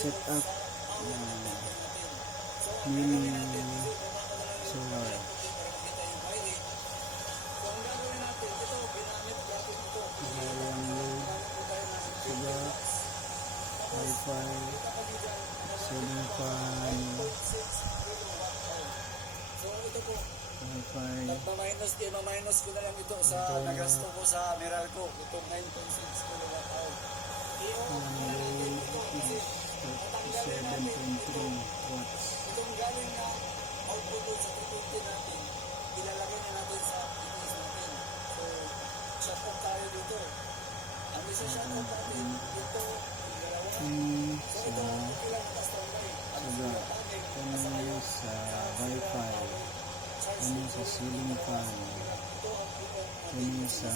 set up mini solar. Ayan load, sila, wifi, ceiling fan, wifi. Nagpa-minus ko na lang ito sa nagasto ko sa Meralco. Itong 9.6 kilowatt hour. Load is 37.3 watts. Itong galing na output doon sa 220 natin, ilalagay na natin sa PTS natin. So, shut off tayo dito. Ang isa shut off natin, ito, yung dalawa. So, ito, ilang naka-standby. Ang Saga, kami sa wifi, kami sa ceiling fan, kami sa